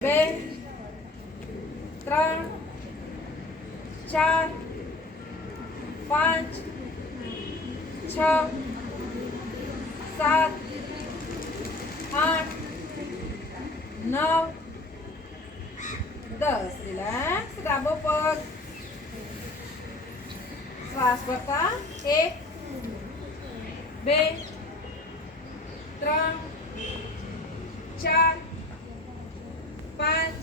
બે, ત્રણ, ચાર, પાંચ, છ, સાત, આઠ, નવ, દસ. રિલેક્સ ડાબો પગ. શ્વાસ કરતા એક, બે ત્રણ ચાર પાંચ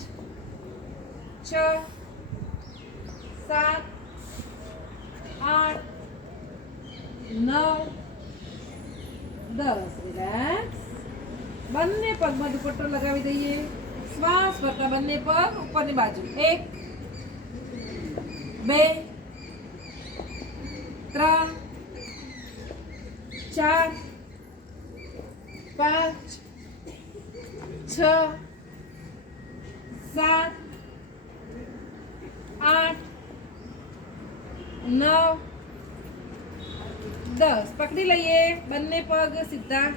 છ સાત આઠ નવ દસ રિલેક્સ બંને પગમાં દુપટ્ટો લગાવી દઈએ શ્વાસ કરતા બંને પગ ઉપરની બાજુ એક બે ત્રણ ચાર પાંચ છ સાત આઠ નવ દસ. પકડી લઈએ. બંને પગ સીધા.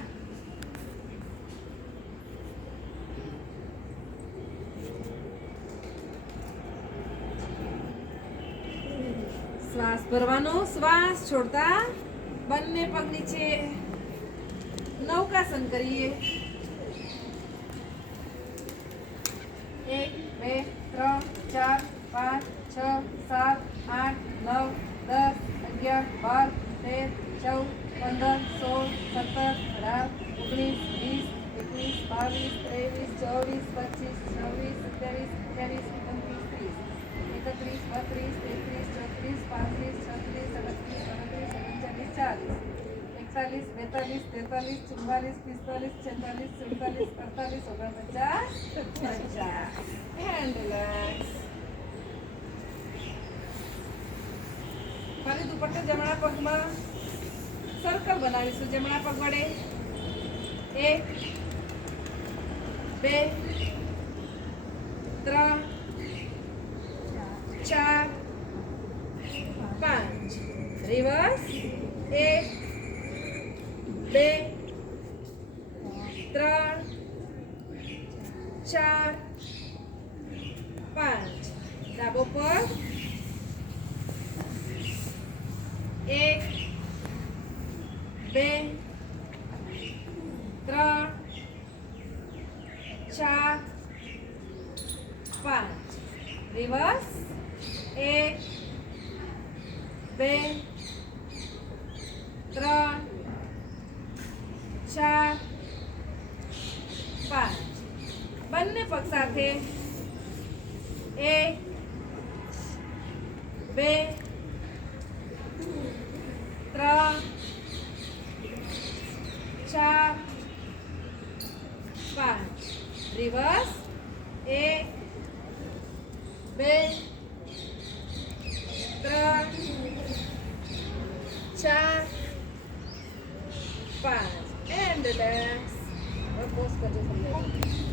શ્વાસ ભરવાનો. શ્વાસ છોડતા બંને પગ નીચે નૌકાસન કરીએ. એક, બે, ત્રણ, ચાર, પાંચ, છ, સાત આઠ, નવ, દસ, અગિયાર, બાર, તેર, ચૌદ, પંદર, સોળ, સત્તર, અઢાર, ઓગણીસ, વીસ, એકવીસ, બાવીસ, ત્રેવીસ, ચોવીસ, પચીસ, છવ્વીસ, સત્યાવીસ, અઠ્યાવીસ, ઓગણત્રીસ, ત્રીસ, એકત્રીસ, બત્રીસ, તેત્રીસ, ચોત્રીસ, પાંત્રીસ, છત્રીસ અડત્રીસ અડત્રીસ ઓગણચાલીસ, ચાલીસ, એકતાલીસ, બેતાલીસ, તેતાલીસ, ચુમ્માલીસ, પિસ્તાલીસ, છેતાલીસ, સુડતાલીસ, અડતાલીસ, ઓગણપચાસ, પચાસ. હેન્ડ રિલેક્સ દુપટ્ટો જમણા પગમાં સર્કલ બનાવીશું. જમણા પગ વડે એક, બે, ત્રણ, ચાર, પાંચ. રિવર્સ એક, બે, ત્રણ, ચાર, પાંચ. ડાબો પગ એક બે ત્રણ ચાર પાંચ રિવર્સ એક બે ત્રણ ચાર પાંચ બંને પગ સાથે એક બે ત્રણ ચાર પાંચ રિવર્સ એક બે ત્રણ ચાર પાંચ એન્ડ રિલેક્સ પોઝ કરજો તમને